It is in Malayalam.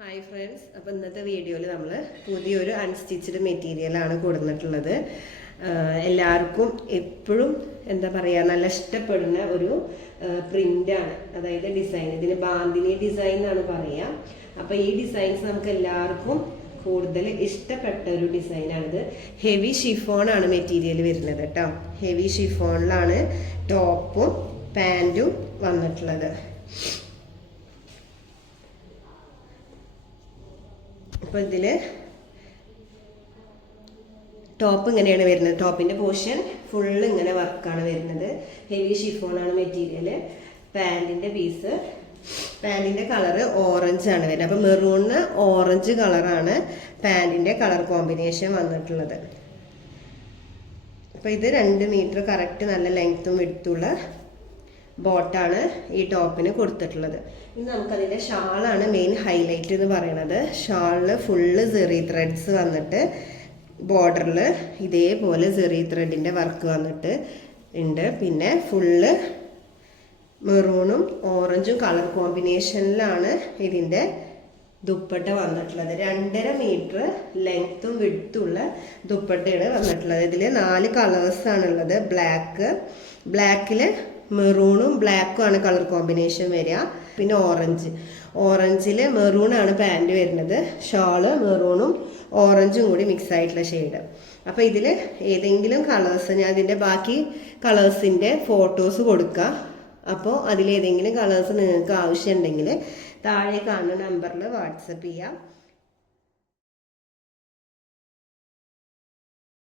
ഹായ് ഫ്രണ്ട്സ്, അപ്പോൾ ഇന്നത്തെ വീഡിയോയിൽ നമ്മൾ പുതിയൊരു അൺസ്റ്റിച്ച്ഡ് മെറ്റീരിയലാണ് കൊടുത്തിട്ടുള്ളത്. എല്ലാവർക്കും എപ്പോഴും എന്താ പറയുക, നല്ല ഇഷ്ടപ്പെടുന്ന ഒരു പ്രിൻ്റാണ്, അതായത് ഡിസൈൻ. ഇതിന് ബാന്തിനി ഡിസൈൻ എന്നാണ് പറയുക. അപ്പോൾ ഈ ഡിസൈൻസ് നമുക്ക് എല്ലാവർക്കും കൂടുതൽ ഇഷ്ടപ്പെട്ട ഒരു ഡിസൈനാണിത്. ഹെവി ഷിഫോണാണ് മെറ്റീരിയൽ വരുന്നത് കേട്ടോ. ഹെവി ഷിഫോണിലാണ് ടോപ്പും പാൻറ്റും വന്നിട്ടുള്ളത്. അപ്പോൾ ഇതിൽ ടോപ്പ് ഇങ്ങനെയാണ് വരുന്നത്. ടോപ്പിൻ്റെ പോർഷൻ ഫുള്ള് ഇങ്ങനെ വർക്കാണ് വരുന്നത്. ഹെവി ഷിഫോണാണ് മെറ്റീരിയൽ. പാൻറ്റിൻ്റെ പീസ്, പാൻറ്റിൻ്റെ കളറ് ഓറഞ്ചാണ് വരുന്നത്. അപ്പോൾ മെറൂണിന് ഓറഞ്ച് കളറാണ് പാൻറ്റിൻ്റെ കളർ കോമ്പിനേഷൻ വന്നിട്ടുള്ളത്. അപ്പോൾ ഇത് 2 മീറ്റർ കറക്റ്റ് നല്ല ലെങ്ത്തും വിഡ്ത്തുള്ള ബോട്ടാണ് ഈ ടോപ്പിന് കൊടുത്തിട്ടുള്ളത്. ഇനി നമുക്കതിൻ്റെ ഷാളാണ് മെയിൻ ഹൈലൈറ്റ് എന്ന് പറയുന്നത്. ഷാളിൽ ഫുള്ള് സെറി ത്രെഡ്സ് വന്നിട്ട് ബോർഡറിൽ ഇതേപോലെ സെറി ത്രെഡിൻ്റെ വർക്ക് വന്നിട്ട് ഉണ്ട്. പിന്നെ ഫുള്ള് മെറൂണും ഓറഞ്ചും കളർ കോമ്പിനേഷനിലാണ് ഇതിൻ്റെ ദുപ്പട്ട വന്നിട്ടുള്ളത്. 2.5 മീറ്റർ ലെങ്ത്തും വിഡ്ത്തുള്ള ദുപ്പട്ടയാണ് വന്നിട്ടുള്ളത്. ഇതിൽ 4 കളേഴ്സാണുള്ളത്. ബ്ലാക്കിൽ മെറൂണും ബ്ലാക്കും ആണ് കളർ കോമ്പിനേഷൻ വരിക. പിന്നെ ഓറഞ്ചിൽ മെറൂണാണ് പാൻറ് വരുന്നത്. ഷാള് മെറൂണും ഓറഞ്ചും കൂടി മിക്സ് ആയിട്ടുള്ള ഷെയ്ഡ്. അപ്പോൾ ഇതിൽ ഏതെങ്കിലും കളേഴ്സ്, ഞാൻ ഇതിൻ്റെ ബാക്കി കളേഴ്സിൻ്റെ ഫോട്ടോസ് കൊടുക്കുക. അപ്പോൾ അതിലേതെങ്കിലും കളേഴ്സ് നിങ്ങൾക്ക് ആവശ്യമുണ്ടെങ്കിൽ താഴെ കാണുന്ന നമ്പറിൽ വാട്സപ്പ് ചെയ്യാം.